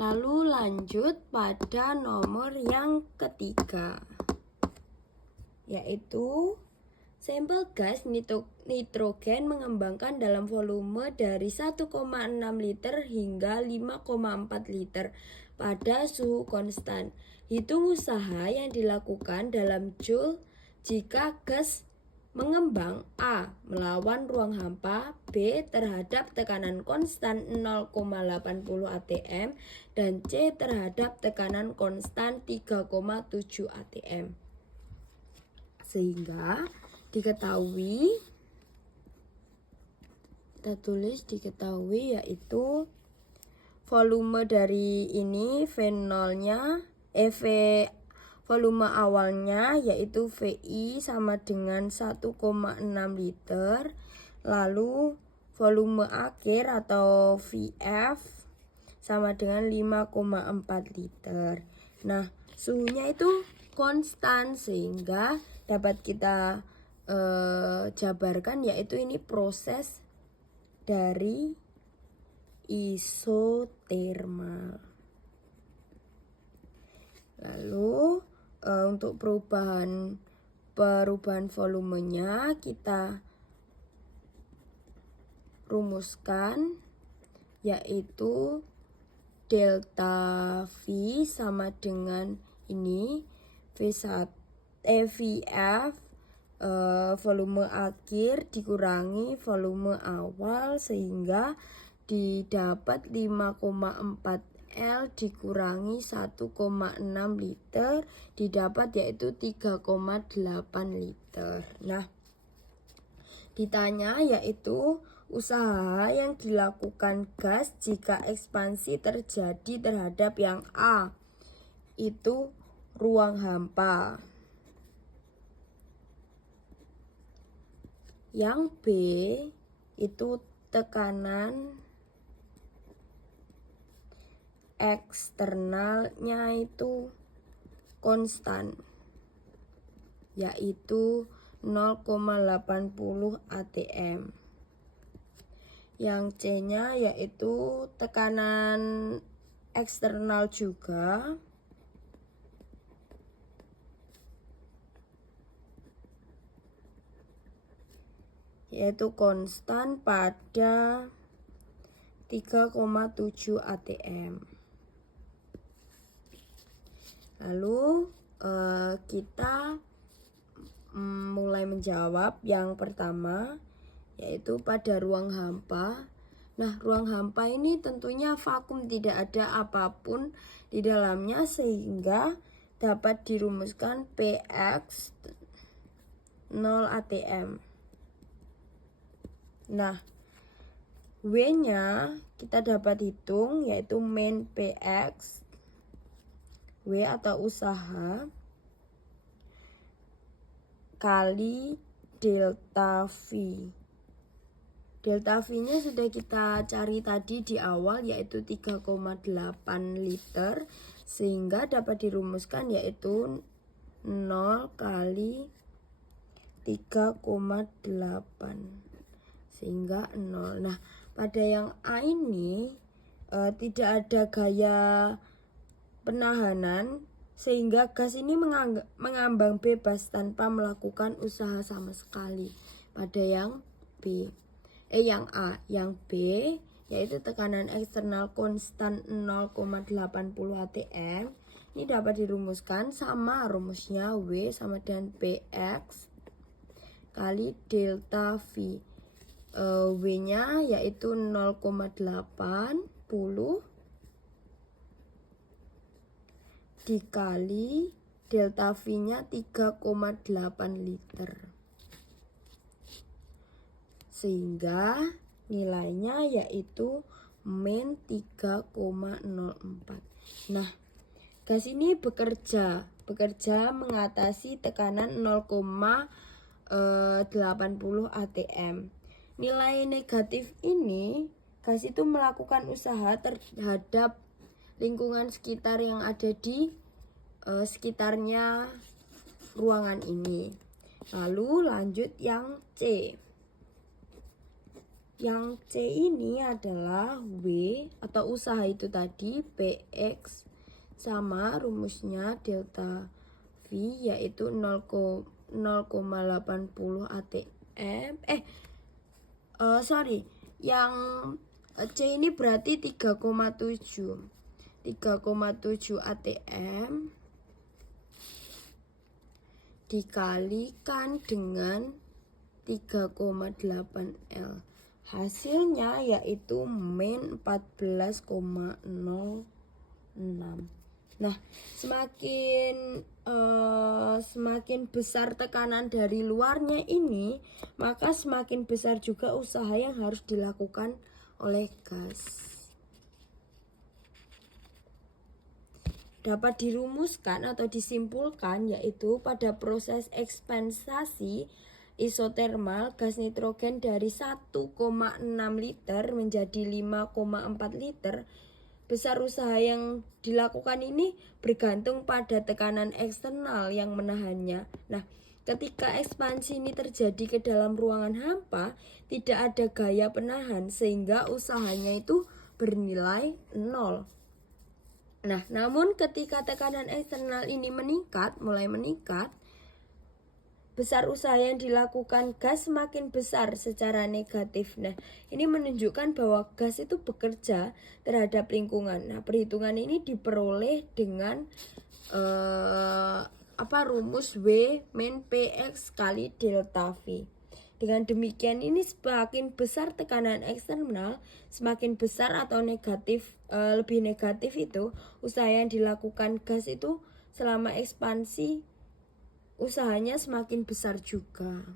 Lalu lanjut pada nomor yang ketiga, yaitu sampel gas nitrogen mengembangkan dalam volume dari 1,6 liter hingga 5,4 liter pada suhu konstan. Hitung usaha yang dilakukan dalam joule jika gas mengembang: A. Melawan ruang hampa, B. Terhadap tekanan konstan 0,80 atm, dan C. Terhadap tekanan konstan 3,7 atm. Sehingga diketahui, kita tulis diketahui yaitu volume dari ini V0-nya, volume awalnya yaitu VI sama dengan 1,6 liter. Lalu volume akhir atau VF sama dengan 5,4 liter. Nah, suhunya itu konstan sehingga dapat kita jabarkan yaitu ini proses dari isotermal. Lalu untuk perubahan volumenya kita rumuskan, yaitu delta V sama dengan ini VF volume akhir dikurangi volume awal, sehingga didapat 5,4 L dikurangi 1,6 liter didapat yaitu 3,8 liter. Nah, ditanya yaitu usaha yang dilakukan gas jika ekspansi terjadi terhadap yang A, itu ruang hampa. Yang B itu tekanan eksternalnya itu konstan, yaitu 0,80 atm. Yang C-nya yaitu tekanan eksternal juga, yaitu konstan pada 3,7 atm. Lalu kita mulai menjawab yang pertama, yaitu pada ruang hampa. Nah, ruang hampa ini tentunya vakum, tidak ada apapun di dalamnya, sehingga dapat dirumuskan PX 0 atm. Nah, W-nya kita dapat hitung, yaitu main PX, W atau usaha, kali delta V. Delta V-nya sudah kita cari tadi di awal, yaitu 3,8 liter, sehingga dapat dirumuskan yaitu 0 kali 3,8, sehingga 0. Nah, pada yang A ini tidak ada gaya penahanan, sehingga gas ini mengambang bebas tanpa melakukan usaha sama sekali. Pada yang yang A. Yang B yaitu tekanan eksternal konstan 0,80 atm. Ini dapat dirumuskan sama rumusnya, W sama dengan PX kali delta V. W-nya yaitu 0,80 dikali delta V-nya 3,8 liter, sehingga nilainya yaitu min 3,04. Nah, gas ini bekerja mengatasi tekanan 0,80 atm. Nilai negatif ini, gas itu melakukan usaha terhadap lingkungan sekitar yang ada di sekitarnya ruangan ini. Lalu lanjut yang C. Yang C ini adalah W atau usaha itu tadi PX sama rumusnya delta V yaitu 0,80 ATM. Yang C ini berarti 3,7 ATM dikalikan dengan 3,8 L. Hasilnya yaitu min 14,06. Nah, semakin besar tekanan dari luarnya ini, maka semakin besar juga usaha yang harus dilakukan oleh gas. Dapat dirumuskan atau disimpulkan yaitu pada proses ekspansasi isotermal gas nitrogen dari 1,6 liter menjadi 5,4 liter. Besar usaha yang dilakukan ini bergantung pada tekanan eksternal yang menahannya. Nah, ketika ekspansi ini terjadi ke dalam ruangan hampa, tidak ada gaya penahan sehingga usahanya itu bernilai 0. Nah, namun ketika tekanan eksternal ini mulai meningkat, besar usaha yang dilakukan gas semakin besar secara negatif. Nah, ini menunjukkan bahwa gas itu bekerja terhadap lingkungan. Nah, perhitungan ini diperoleh dengan rumus W min PX kali delta V. Dengan demikian ini semakin besar tekanan eksternal, semakin besar atau lebih negatif itu usaha yang dilakukan gas itu selama ekspansi usahanya semakin besar juga.